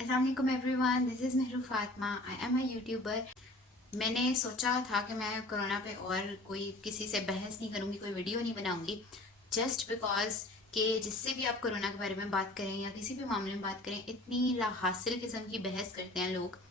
अस्सलामुअलैकुम everyone, this is महरू Fatima. I am a YouTuber. मैंने सोचा था कि मैं कोरोना पे और कोई किसी से बहस नहीं करूँगी, कोई वीडियो नहीं बनाऊँगी, जस्ट बिकॉज कि जिससे भी आप कोरोना के बारे में बात करें या किसी भी मामले में बात करें, इतनी लाहासिल किस्म की बहस करते हैं लोग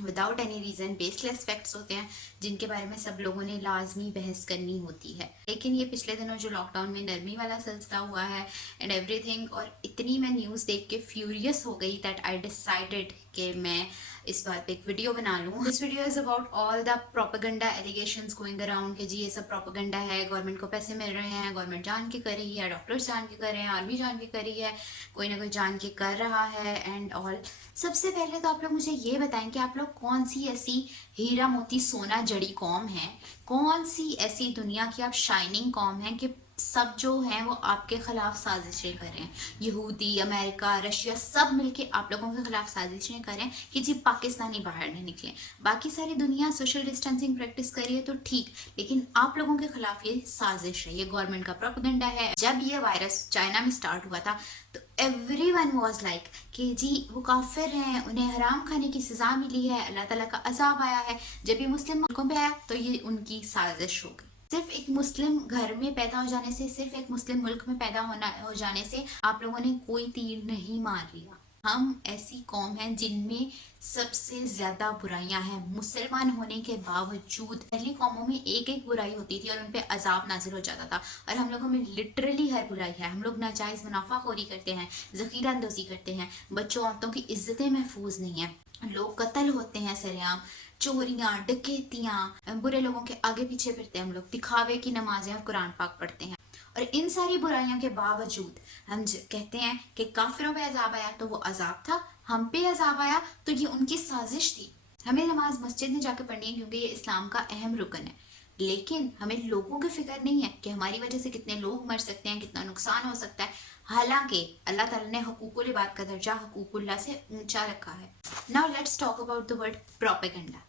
without any reason. Baseless facts होते हैं जिनके बारे में सब लोगों ने लाजमी बहस करनी होती है। लेकिन ये पिछले दिनों जो लॉकडाउन में नरमी वाला सिलसिला हुआ है एंड एवरीथिंग, और इतनी मैं न्यूज़ देख के फ्यूरियस हो गई दैट आई डिसाइडेड कि मैं इस बात पे एक वीडियो बना लूँ। This video is about all the propaganda allegations going around कि जी ये सब प्रोपेगेंडा है, गवर्नमेंट को पैसे मिल रहे हैं, गवर्नमेंट जान के कर रही है, डॉक्टर्स जान के कर रहे हैं, आर्मी जान के कर रही है, कोई ना कोई जान के कर रहा है एंड ऑल। सबसे पहले तो आप लोग मुझे ये बताएं कि आप लोग कौन सी ऐसी हीरा मोती सोना जड़ी कौम है, कौन सी ऐसी दुनिया की आप शाइनिंग कौम है कि सब जो हैं वो आपके खिलाफ साजिशें कर रहे हैं। यहूदी, अमेरिका, रशिया सब मिलके आप लोगों के खिलाफ साजिशें कर रहे हैं कि जी पाकिस्तानी बाहर नहीं निकले। बाकी सारी दुनिया सोशल डिस्टेंसिंग प्रैक्टिस कर रही है तो ठीक, लेकिन आप लोगों के खिलाफ ये साजिश है, ये गवर्नमेंट का प्रोपेगेंडा है। जब ये वायरस चाइना में स्टार्ट हुआ था तो एवरीवन वाज लाइक कि जी वो काफिर हैं, उन्हें हराम खाने की सजा मिली है, अल्लाह ताला का अजाब आया है। जब ये मुस्लिम मुल्कों पे आया तो ये उनकी साजिश हो गई। सिर्फ एक मुस्लिम घर में पैदा हो जाने से, सिर्फ एक मुस्लिम मुल्क में पैदा होना हो जाने से आप लोगों ने कोई तीर नहीं मार लिया। हम ऐसी कौम हैं जिनमें सबसे ज्यादा बुराइयां हैं। मुसलमान होने के बावजूद पहली कौमों में एक एक बुराई होती थी और उन पे अजाब नाजिल हो जाता था, और हम लोगों में लिटरली हर बुराई है। हम लोग नाजायज मुनाफाखोरी करते हैं, जखीरा अंदोजी करते हैं, बच्चों औरतों की इज्जतें महफूज नहीं है, लोग कत्ल होते हैं सरेआम, चोरियां, डकैतियां, बुरे लोगों के आगे पीछे फिरते हैं हम लोग, दिखावे की नमाजें और कुरान पाक पढ़ते हैं। और इन सारी बुराइयों के बावजूद हम कहते हैं कि काफिरों पे अजाब आया तो वो अजाब था, हम पे अजाब आया तो ये उनकी साजिश थी। हमें नमाज मस्जिद में जाकर पढ़नी है क्योंकि ये इस्लाम का अहम रुकन है, लेकिन हमें लोगों की फिक्र नहीं है कि हमारी वजह से कितने लोग मर सकते हैं, कितना नुकसान हो सकता है। हालांकि अल्लाह ताला ने हुकूकुल इबाद का दर्जा हुकूकुल्लाह से ऊंचा रखा है। Now let's talk about the word propaganda.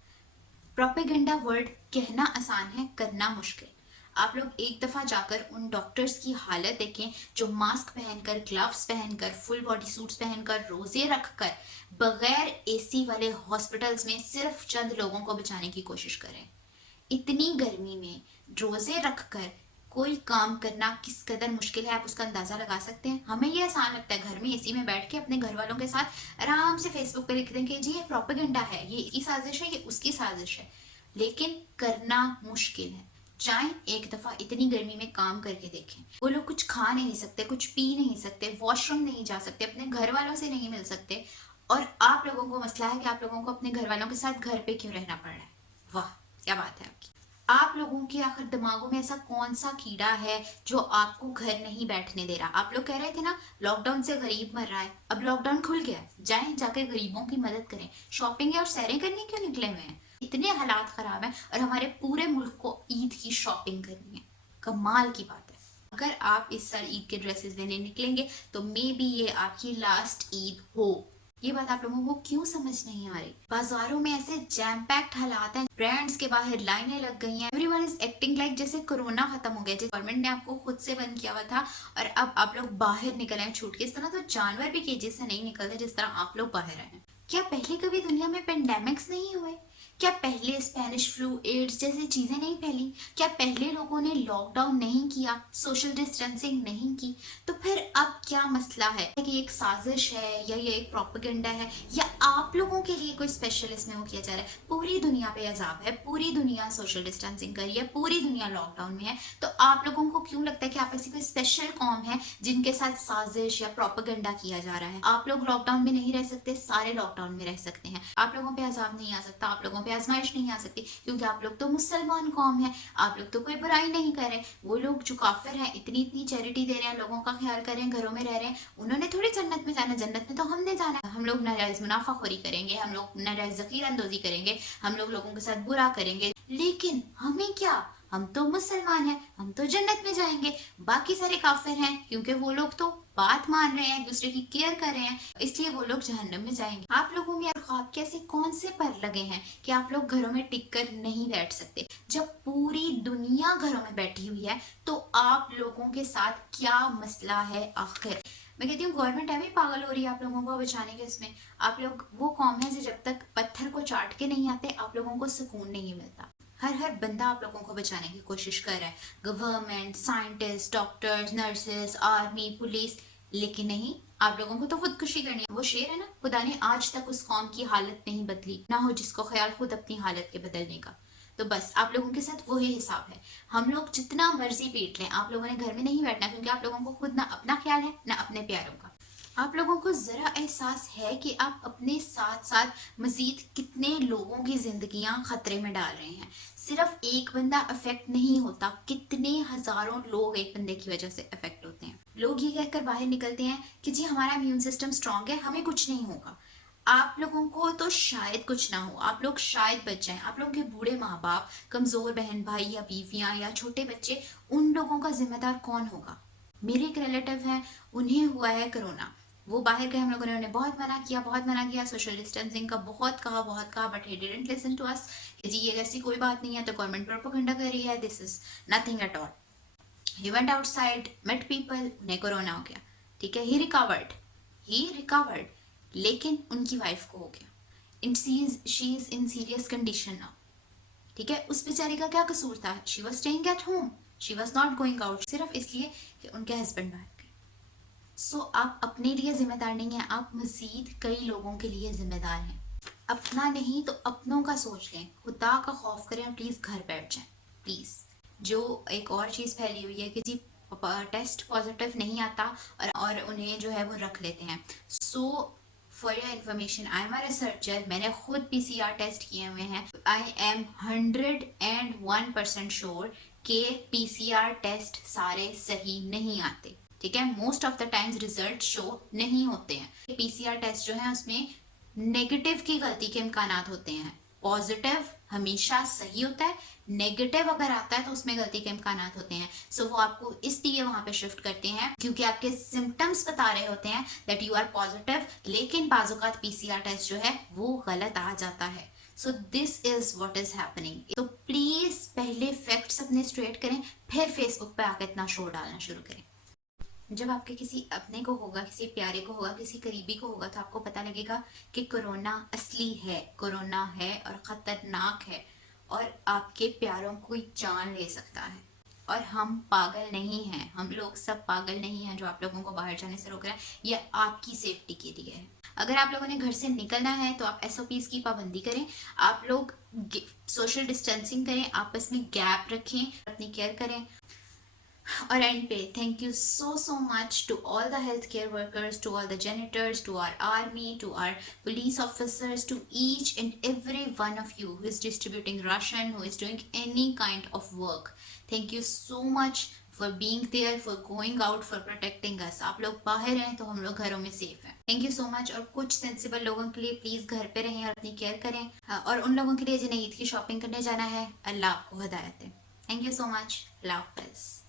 Propaganda word कहना आसान है, करना मुश्किल। आप लोग एक दफा जाकर उन डॉक्टर्स की हालत देखें जो मास्क पहनकर, ग्लव्स पहनकर, फुल बॉडी सूट्स पहनकर, रोजे रखकर, बगैर एसी वाले हॉस्पिटल्स में सिर्फ चंद लोगों को बचाने की कोशिश करें। इतनी गर्मी में रोजे रखकर कोई काम करना किस कदर मुश्किल है आप उसका अंदाजा लगा सकते हैं। हमें ये आसान लगता है घर में एसी में बैठ के अपने घर वालों के साथ आराम से फेसबुक पे लिख दें कि जी ये प्रोपेगेंडा है, ये इसकी साजिश है, ये उसकी साजिश है, लेकिन करना मुश्किल है। जाएं एक दफा इतनी गर्मी में काम करके देखें। वो लोग कुछ खा नहीं सकते, कुछ पी नहीं सकते, वॉशरूम नहीं जा सकते, अपने घर वालों से नहीं मिल सकते, और आप लोगों को मसला है कि आप लोगों को अपने घर वालों के साथ घर पे क्यों रहना पड़ रहा है। वाह क्या बात है आपकी। आप लोगों के आखिर दिमागों में ऐसा कौन सा कीड़ा है जो आपको घर नहीं बैठने दे रहा। आप लोग कह रहे थे ना लॉकडाउन से गरीब मर रहा है, अब लॉकडाउन खुल गया, जाएं जाकर गरीबों की मदद करें। शॉपिंग और सैरें करने क्यों निकले हुए हैं? इतने हालात खराब हैं और हमारे पूरे मुल्क को ईद की शॉपिंग करनी है। कमाल की बात है। अगर आप इस साल ईद के ड्रेसेस लेने निकलेंगे तो मे बी ये आपकी लास्ट ईद हो। ये बात आप लोगों को क्यों समझ नहीं आ रही? बाजारों में ऐसे जैम पैक्ड हालात हैं, ब्रांड्स के बाहर लाइनें लग गई हैं, एवरीवन इज एक्टिंग लाइक जैसे कोरोना खत्म हो गया, जैसे गवर्नमेंट ने आपको खुद से बंद किया हुआ था और अब आप लोग बाहर निकल आए छूट के। इस तरह तो जानवर भी केजेस से नहीं निकलते जिस तरह आप लोग बाहर आए हैं। क्या पहले कभी दुनिया में पेंडेमिक्स नहीं हुए? क्या पहले स्पेनिश फ्लू, एड्स जैसी चीजें नहीं फैली? क्या पहले लोगों ने लॉकडाउन नहीं किया, सोशल डिस्टेंसिंग नहीं की? तो फिर अब क्या मसला है कि एक साजिश है या ये एक प्रोपेगेंडा है या आप लोगों के लिए कोई स्पेशल इसमें वो किया जा रहा है? पूरी दुनिया पे अजाब है, पूरी दुनिया सोशल डिस्टेंसिंग कर रही है, पूरी दुनिया लॉकडाउन में है, तो आप लोगों को क्यों लगता है कि आप ऐसी कोई स्पेशल कौम है जिनके साथ साजिश या प्रोपेगेंडा किया जा रहा है? आप लोग लॉकडाउन में नहीं रह सकते, सारे लॉकडाउन में रह सकते हैं। आप लोगों पे अजाब नहीं आ सकता, आप लोगों पे आजमाइश नहीं आ सकती, क्योंकि आप लोग तो मुसलमान कौम है, आप लोग तो कोई बुराई नहीं कर रहे। वो लोग जो काफिर हैं इतनी इतनी चैरिटी दे रहे हैं, लोगों का ख्याल कर रहे हैं, घरों में रह रहे हैं, उन्होंने थोड़ी जन्नत में जाना, जन्नत में तो हमने जाना है। हम लोग नाजायज मुनाफाखोरी करेंगे, हम लोग नाजायज जखीर अंदोजी करेंगे, हम लोग लोगों के साथ बुरा करेंगे, लेकिन हमें क्या, हम तो मुसलमान हैं, हम तो जन्नत में जाएंगे। बाकी सारे काफिर हैं क्योंकि वो लोग तो बात मान रहे हैं, एक दूसरे की केयर कर रहे हैं, इसलिए वो लोग जहन्नम में जाएंगे। आप लोगों में ख्वाब के ऐसे कौन से पर लगे हैं कि आप लोग घरों में टिक कर नहीं बैठ सकते? जब पूरी दुनिया घरों में बैठी हुई है तो आप लोगों के साथ क्या मसला है आखिर? मैं कहती हूँ गवर्नमेंट अभी पागल हो रही है आप लोगों को बचाने के इसमें। आप लोग वो कौम है जो जब तक पत्थर को चाट के नहीं आते आप लोगों को सुकून नहीं मिलता। हर बंदा आप लोगों को बचाने की कोशिश कर रहा है, government, scientist, doctors, nurses, army, police, लेकिन नहीं, आप लोगों को तो खुदकुशी करनी है। वो शेर है ना, खुदा ने आज तक उस कौम की हालत नहीं बदली, ना हो जिसको ख्याल खुद अपनी हालत के बदलने का। तो बस आप लोगों के साथ वही हिसाब है। हम लोग जितना मर्जी पीट लें, आप लोगों ने घर में नहीं बैठना, क्योंकि आप लोगों को खुद ना अपना ख्याल है ना अपने प्यारों का। आप लोगों को जरा एहसास है कि आप अपने साथ साथ मजीद कितने लोगों की जिंदगियां खतरे में डाल रहे हैं? सिर्फ एक बंदा अफेक्ट नहीं होता, कितने हजारों लोग एक बंदे की वजह से अफेक्ट होते हैं। लोग ये कहकर बाहर निकलते हैं कि जी हमारा इम्यून सिस्टम स्ट्रांग है, हमें कुछ नहीं होगा। आप लोगों को तो शायद कुछ ना हो, आप लोग शायद बच जाएं। आप लोगों के बूढ़े माँ बाप, कमजोर बहन भाई या बीवियां या छोटे बच्चे, उन लोगों का जिम्मेदार कौन होगा? मेरे एक रिलेटिव हैं, उन्हें हुआ है कोरोना। वो बाहर गए, हम लोगों ने उन्हें बहुत मना किया, सोशल डिस्टेंसिंग का बहुत कहा, but he didn't listen to us कि जी ये ऐसी कोई बात नहीं है, तो गवर्नमेंट प्रोपेगेंडा कर रही है, this is nothing at all. He went outside, met people, उन्हें कोरोना हो गया, ठीक है, ही रिकवर्ड, लेकिन उनकी वाइफ को हो गया। She is in serious condition now, ठीक है। उस बेचारी का क्या कसूर था? She was staying at home, she was not going out, सिर्फ इसलिए कि उनके हस्बैंड बाहर गए। सो आप अपने लिए जिम्मेदार नहीं हैं, आप मजीद कई लोगों के लिए जिम्मेदार हैं। अपना नहीं तो अपनों का सोच लें, खुदा का खौफ करें और प्लीज़ घर बैठ जाएं, प्लीज़। जो एक और चीज़ फैली हुई है कि जी टेस्ट पॉजिटिव नहीं आता और उन्हें जो है वो रख लेते हैं। So for your information, I am a researcher, मैंने खुद PCR टेस्ट किए हुए हैं। आई एम 101% श्योर कि PCR टेस्ट सारे सही नहीं आते, ठीक है। Most of the times result show नहीं होते हैं। PCR टेस्ट जो है उसमें नेगेटिव की गलती के इम्कानात होते हैं, पॉजिटिव हमेशा सही होता है, नेगेटिव अगर आता है तो उसमें गलती के इम्कानात होते हैं। सो वो आपको इसलिए वहां पे शिफ्ट करते हैं क्योंकि आपके सिम्टम्स बता रहे होते हैं दैट यू आर पॉजिटिव, लेकिन बाजुकात PCR टेस्ट जो है वो गलत आ जाता है। So this is what is happening. तो प्लीज पहले फैक्ट्स अपने स्ट्रेट करें, फिर फेसबुक पे आकर इतना शोर डालना शुरू करें। जब आपके किसी अपने को होगा, किसी प्यारे को होगा, किसी करीबी को होगा, तो आपको पता लगेगा कि कोरोना असली है, कोरोना है और खतरनाक है और आपके प्यारों को जान ले सकता है। और हम पागल नहीं हैं, हम लोग सब पागल नहीं हैं जो आप लोगों को बाहर जाने से रोक रहे हैं। ये आपकी सेफ्टी के लिए है। अगर आप लोगों ने घर से निकलना है तो आप SOPs की पाबंदी करें, आप लोग सोशल डिस्टेंसिंग करें, आपस में गैप रखें, अपनी केयर करें। और एंड पे thank you so much to all the healthcare workers, to all the janitors, to our army, to our police officers, to each and every one of you who is distributing ration, who is doing any kind of work. Thank you so much for being there, for going out, for protecting us. आप लोग बाहर हैं तो हम लोग घरों में safe हैं। Thank you so much. और कुछ सेंसिबल लोगों के लिए प्लीज घर पे रहें और अपनी केयर करें। और उन लोगों के लिए जिन्हें ईद की शॉपिंग करने जाना है, अल्लाह आपको हिदायत दे। Thank you so much. अल्लाह हाफिज़।